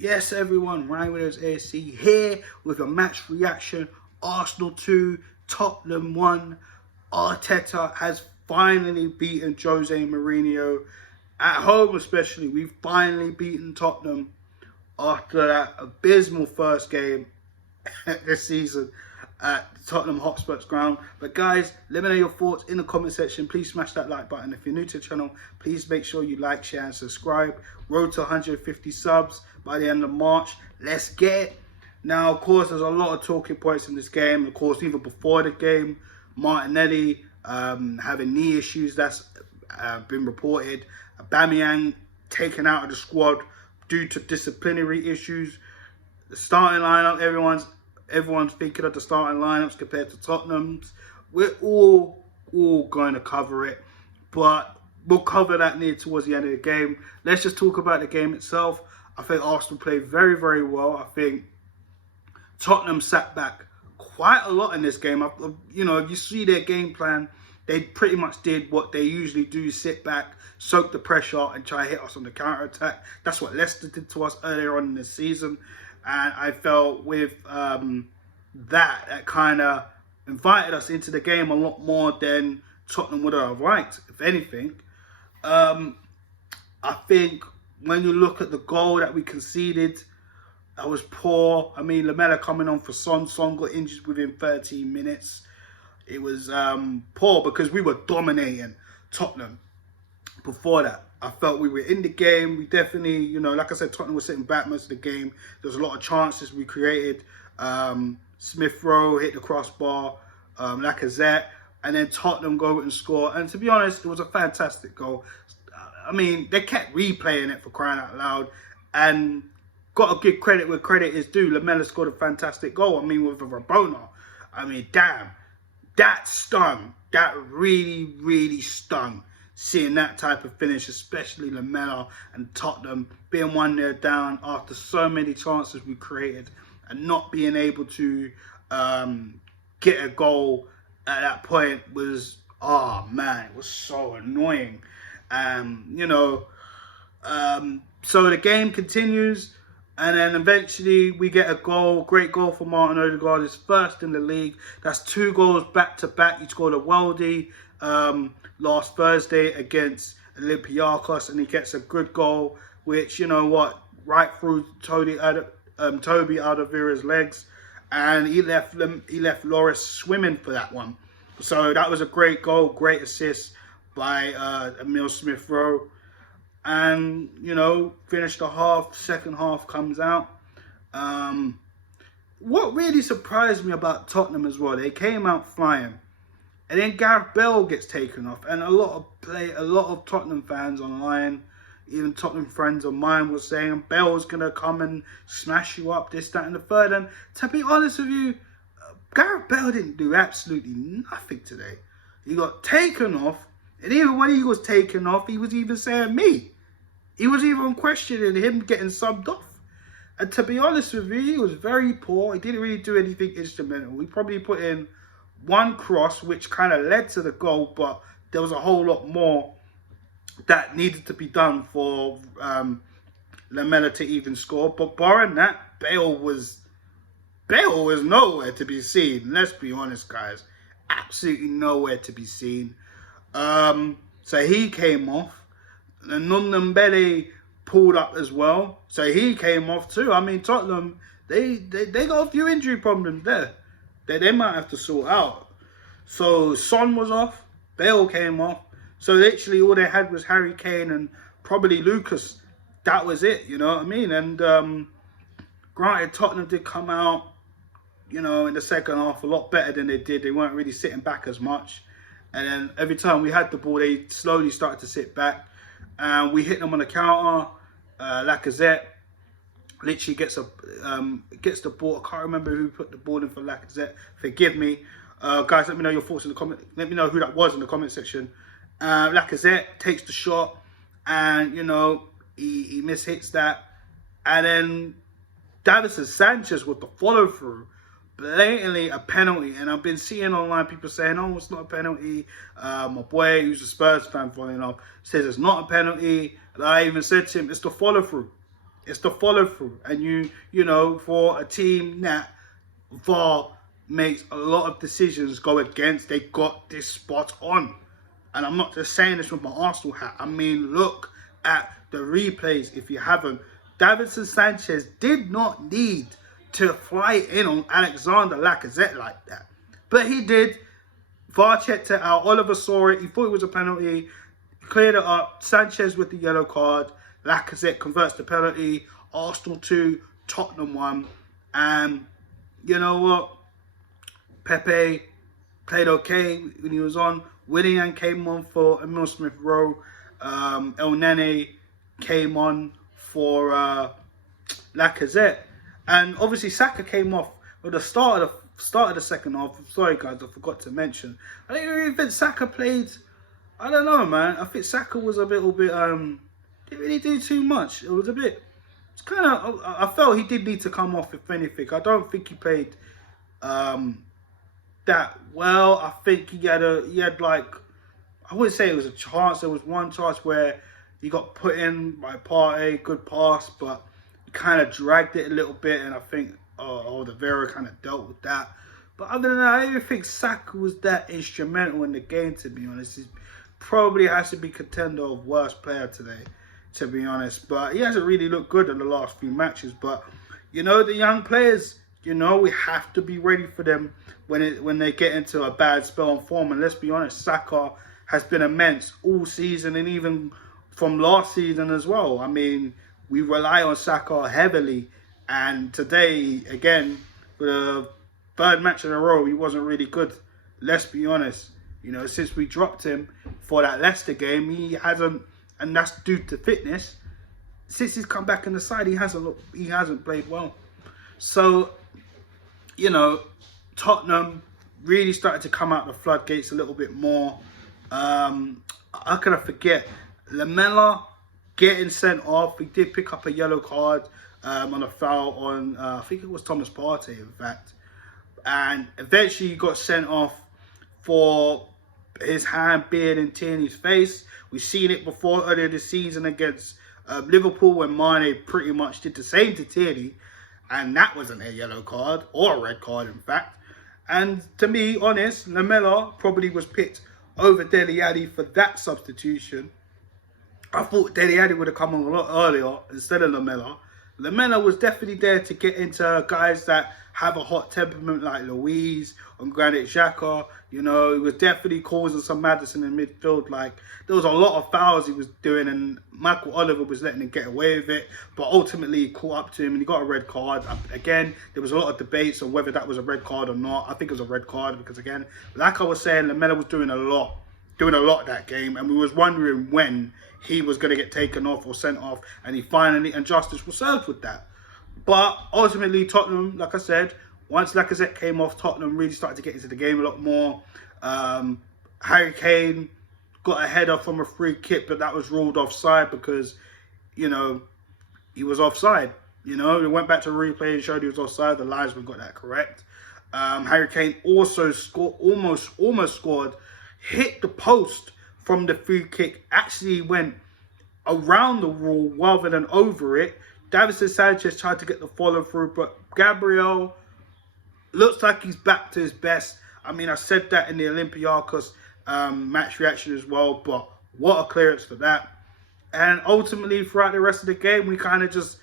Yes, everyone, Ryan Williams AC here with a match reaction. Arsenal 2, Tottenham 1. Arteta has finally beaten Jose Mourinho. At home especially, we've finally beaten Tottenham after that abysmal first game this season at Tottenham Hotspur's ground. But guys, let me know your thoughts in the comment section. Please smash that like button. If you're new to the channel, please make sure you like, share and subscribe. Road to 150 subs by the end of March. Let's get it. Now, of course, there's a lot of talking points in this game. Of course, even before the game, Martinelli having knee issues, that's been reported. Aubameyang taken out of the squad due to disciplinary issues. The starting lineup, everyone's thinking of the starting lineups compared to Tottenham's. We're all going to cover it, but we'll cover that near towards the end of the game. Let's just talk about the game itself. I think Arsenal played very, very well. I think Tottenham sat back quite a lot in this game. You know, if you see their game plan, they pretty much did what they usually do: sit back, soak the pressure, and try to hit us on the counter attack. That's what Leicester did to us earlier on in the season. And I felt with that kind of invited us into the game a lot more than Tottenham would have liked, if anything. I think when you look at the goal that we conceded, that was poor. I mean, Lamela coming on for Son. Son got injured within 13 minutes. It was poor because we were dominating Tottenham before that. I felt we were in the game. We definitely, you know, like I said, Tottenham was sitting back most of the game. There was a lot of chances we created. Smith Rowe hit the crossbar, Lacazette, and then Tottenham go and score. And to be honest, it was a fantastic goal. I mean, they kept replaying it, for crying out loud. And got to give credit where credit is due. Lamela scored a fantastic goal. I mean, with a Rabona. I mean, damn. That stung. That really, really stung. Seeing that type of finish, especially Lamela and Tottenham being 1-0 down after so many chances we created and not being able to get a goal at that point was, oh man, it was so annoying. You know, so the game continues, and then eventually we get a goal, great goal for Martin Odegaard, his first in the league. That's 2 goals back to back. He scored a worldie last Thursday against Olympiacos, and he gets a good goal, which, you know what, right through Toby Alderweireld's legs, and he left Loris swimming for that one. So that was a great goal, great assist by Emile Smith Rowe. And, you know, finished the half, second half comes out. What really surprised me about Tottenham as well, they came out flying. And then Gareth Bale gets taken off. And a lot of Tottenham fans online, even Tottenham friends of mine, were saying Bale's going to come and smash you up, this, that, and the third. And to be honest with you, Gareth Bale didn't do absolutely nothing today. He got taken off. And even when he was taken off, he was even saying me. He was even questioning him getting subbed off. And to be honest with you, he was very poor. He didn't really do anything instrumental. He probably put in one cross, which kind of led to the goal, but there was a whole lot more that needed to be done for Lamela to even score. But barring that, Bale was nowhere to be seen. Let's be honest, guys. Absolutely nowhere to be seen. So he came off. And Ndombele pulled up as well. So he came off too. I mean, Tottenham, they got a few injury problems there that they might have to sort out. So Son was off. Bale came off. So literally all they had was Harry Kane and probably Lucas. That was it, you know what I mean? And granted, Tottenham did come out, you know, in the second half a lot better than they did. They weren't really sitting back as much. And then every time we had the ball, they slowly started to sit back. And we hit them on the counter. Lacazette literally gets the ball. I can't remember who put the ball in for Lacazette. Forgive me. Guys, let me know your thoughts in the comment. Let me know who that was in the comment section. Lacazette takes the shot, and, you know, he mishits that. And then Davinson Sanchez with the follow-through. Blatantly a penalty, and I've been seeing online people saying, oh, it's not a penalty. My boy, who's a Spurs fan, funny enough, says it's not a penalty. And I even said to him, it's the follow-through. It's the follow through, and you know, for a team that VAR makes a lot of decisions go against, they got this spot on. And I'm not just saying this with my Arsenal hat. I mean, look at the replays if you haven't. Davinson Sanchez did not need to fly in on Alexander Lacazette like that. But he did. VAR checked it out. Oliver saw it. He thought it was a penalty. Cleared it up. Sanchez with the yellow card. Lacazette converts the penalty. Arsenal 2, Tottenham 1. And you know what? Pepe played okay when he was on. Willian came on for Emil Smith Rowe. El Nene came on for Lacazette. And obviously Saka came off at the start of the second half. Sorry guys, I forgot to mention. I don't even think Saka played. I don't know, man. I think Saka was a little bit didn't really do too much. It was a bit. It's kind of. I felt he did need to come off, if anything. I don't think he played that well. I think he had like, I wouldn't say it was a chance. There was one chance where he got put in by Partey, good pass, but he kind of dragged it a little bit, and I think Oliveira kind of dealt with that. But other than that, I don't even think Saka was that instrumental in the game, to be honest. He probably has to be contender of worst player today, to be honest. But he hasn't really looked good in the last few matches. But, you know, the young players, you know, we have to be ready for them when they get into a bad spell and form. And let's be honest, Saka has been immense all season, and even from last season as well. I mean, we rely on Saka heavily. And today, again, for the third match in a row, he wasn't really good. Let's be honest. You know, since we dropped him for that Leicester game, he hasn't, and that's due to fitness. Since he's come back in the side, he hasn't played well. So, you know, Tottenham really started to come out the floodgates a little bit more. How can I forget? Lamela getting sent off. He did pick up a yellow card on a foul on, I think it was Thomas Partey, in fact. And eventually he got sent off for his hand being in Tierney's face. We've seen it before earlier this season against Liverpool when Mane pretty much did the same to Tierney. And that wasn't a yellow card, or a red card, in fact. And to be honest, Lamela probably was picked over Dele Alli for that substitution. I thought Dele Alli would have come on a lot earlier instead of Lamela. Lamela was definitely there to get into guys that have a hot temperament like Luiz and Granit Xhaka. You know, he was definitely causing some madness in the midfield. Like, there was a lot of fouls he was doing, and Michael Oliver was letting him get away with it. But ultimately, he caught up to him and he got a red card. Again, there was a lot of debates on whether that was a red card or not. I think it was a red card because, again, like I was saying, Lamela was doing a lot that game, and we was wondering when he was going to get taken off or sent off, and and justice was served with that. But ultimately, Tottenham, like I said, once Lacazette came off, Tottenham really started to get into the game a lot more. Harry Kane got a header from a free kick, but that was ruled offside because, you know, he was offside. You know, it went back to replay and showed he was offside. The linesman got that correct. Harry Kane also scored, almost scored, hit the post from the free kick, actually went around the wall rather than over it. Davinson Sanchez tried to get the follow through, but Gabriel looks like he's back to his best. I mean, I said that in the Olympiacos match reaction as well, but what a clearance for that. And ultimately, throughout the rest of the game, we kind of just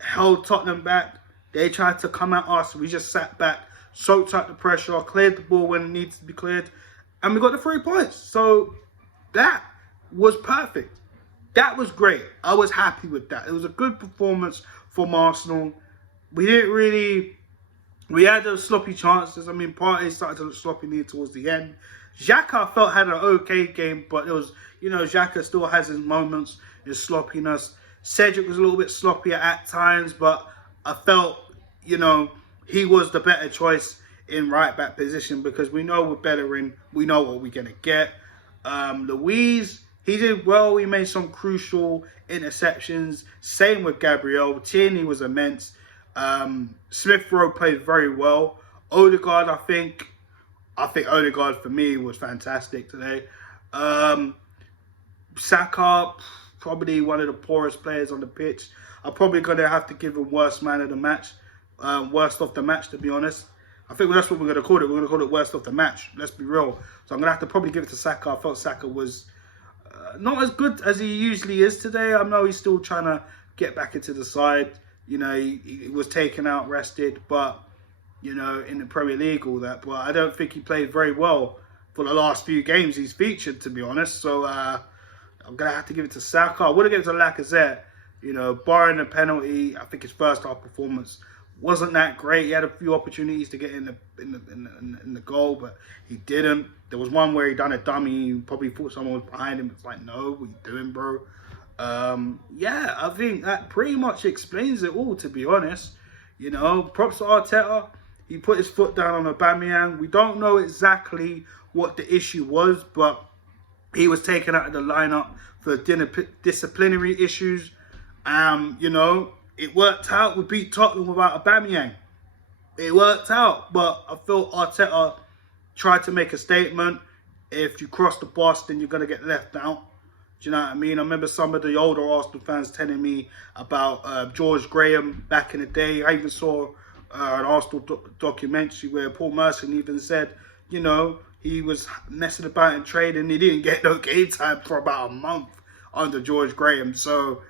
held Tottenham back. They tried to come at us. We just sat back, soaked up the pressure, cleared the ball when it needs to be cleared, and we got the 3 points. So that was perfect. That was great. I was happy with that. It was a good performance from Arsenal. We had those sloppy chances. I mean, Partey started to look sloppy near towards the end. Xhaka, I felt, had an okay game, but it was, you know, Xhaka still has his moments, his sloppiness. Cedric was a little bit sloppier at times, but I felt, you know, he was the better choice in right back position because we know we're better in, we know what we're going to get. Luiz, he did well. He made some crucial interceptions. Same with Gabriel. Tierney was immense. Smith Rowe played very well. Odegaard, I think Odegaard for me was fantastic today. Saka, probably one of the poorest players on the pitch. I'm probably going to have to give him worst man of the match. Worst of the match, to be honest. I think that's what we're going to call it. We're going to call it worst of the match. Let's be real. So I'm going to have to probably give it to Saka. I felt Saka was not as good as he usually is today. I know he's still trying to get back into the side. You know, he was taken out, rested, but, you know, in the Premier League, all that. But I don't think he played very well for the last few games he's featured, to be honest. So I'm going to have to give it to Saka. I would have given it to Lacazette. You know, barring the penalty, I think his first half performance wasn't that great. He had a few opportunities to get in the goal, but he didn't. There was one where he done a dummy. He probably thought someone was behind him. It's like, no, what are you doing, bro? Yeah, I think that pretty much explains it all, to be honest. You know, props to Arteta. He put his foot down on Aubameyang. We don't know exactly what the issue was, but he was taken out of the lineup for disciplinary issues. You know, it worked out. We beat Tottenham without Aubameyang. It worked out, but I feel Arteta tried to make a statement. If you cross the bus, then you're going to get left out. Do you know what I mean? I remember some of the older Arsenal fans telling me about George Graham back in the day. I even saw an Arsenal documentary where Paul Merson even said, you know, he was messing about in training. He didn't get no game time for about a month under George Graham. So,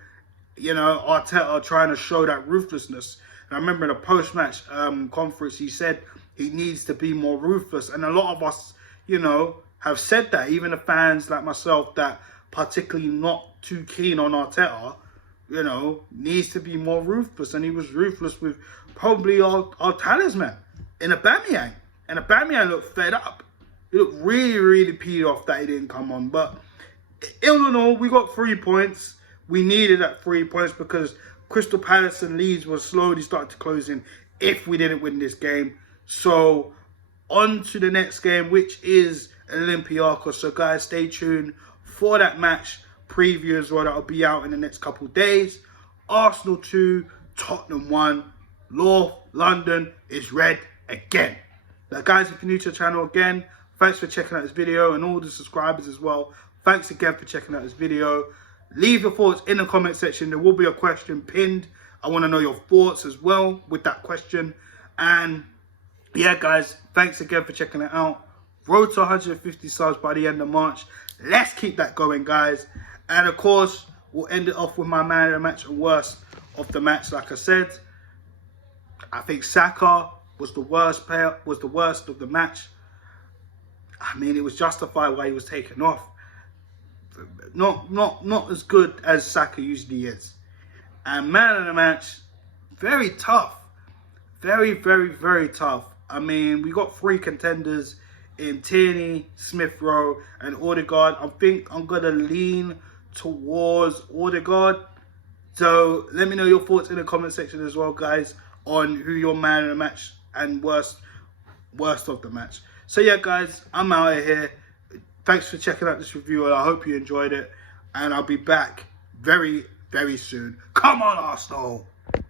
you know, Arteta trying to show that ruthlessness. And I remember in a post-match conference, he said he needs to be more ruthless. And a lot of us, you know, have said that. Even the fans like myself that particularly not too keen on Arteta, you know, needs to be more ruthless. And he was ruthless with probably our talisman in Aubameyang. And Aubameyang looked fed up. He looked really, really peed off that he didn't come on. But all in all, we got 3 points. We needed that 3 points because Crystal Palace and Leeds were slowly starting to close in if we didn't win this game. So, on to the next game, which is Olympiacos. So, guys, stay tuned for that match preview as well. That'll be out in the next couple of days. Arsenal 2, Tottenham 1. North London is red again. Now, guys, if you're new to the channel again, thanks for checking out this video, and all the subscribers as well. Thanks again for checking out this video. Leave your thoughts in the comment section. There will be a question pinned. I want to know your thoughts as well with that question. And yeah, guys, thanks again for checking it out. Road to 150 subs by the end of March. Let's keep that going, guys. And of course, we'll end it off with my man of the match and worst of the match. Like I said, I think Saka was the worst player, was the worst of the match. I mean, it was justified why he was taken off. Not as good as Saka usually is. And man of the match, very tough. Very, very, very tough. I mean, we got 3 contenders in Tierney, Smith Rowe, and Odegaard. I think I'm going to lean towards Odegaard. So let me know your thoughts in the comment section as well, guys, on who your man of the match and worst of the match. So yeah, guys, I'm out of here. Thanks for checking out this review, and I hope you enjoyed it. And I'll be back very, very soon. Come on, Arsenal!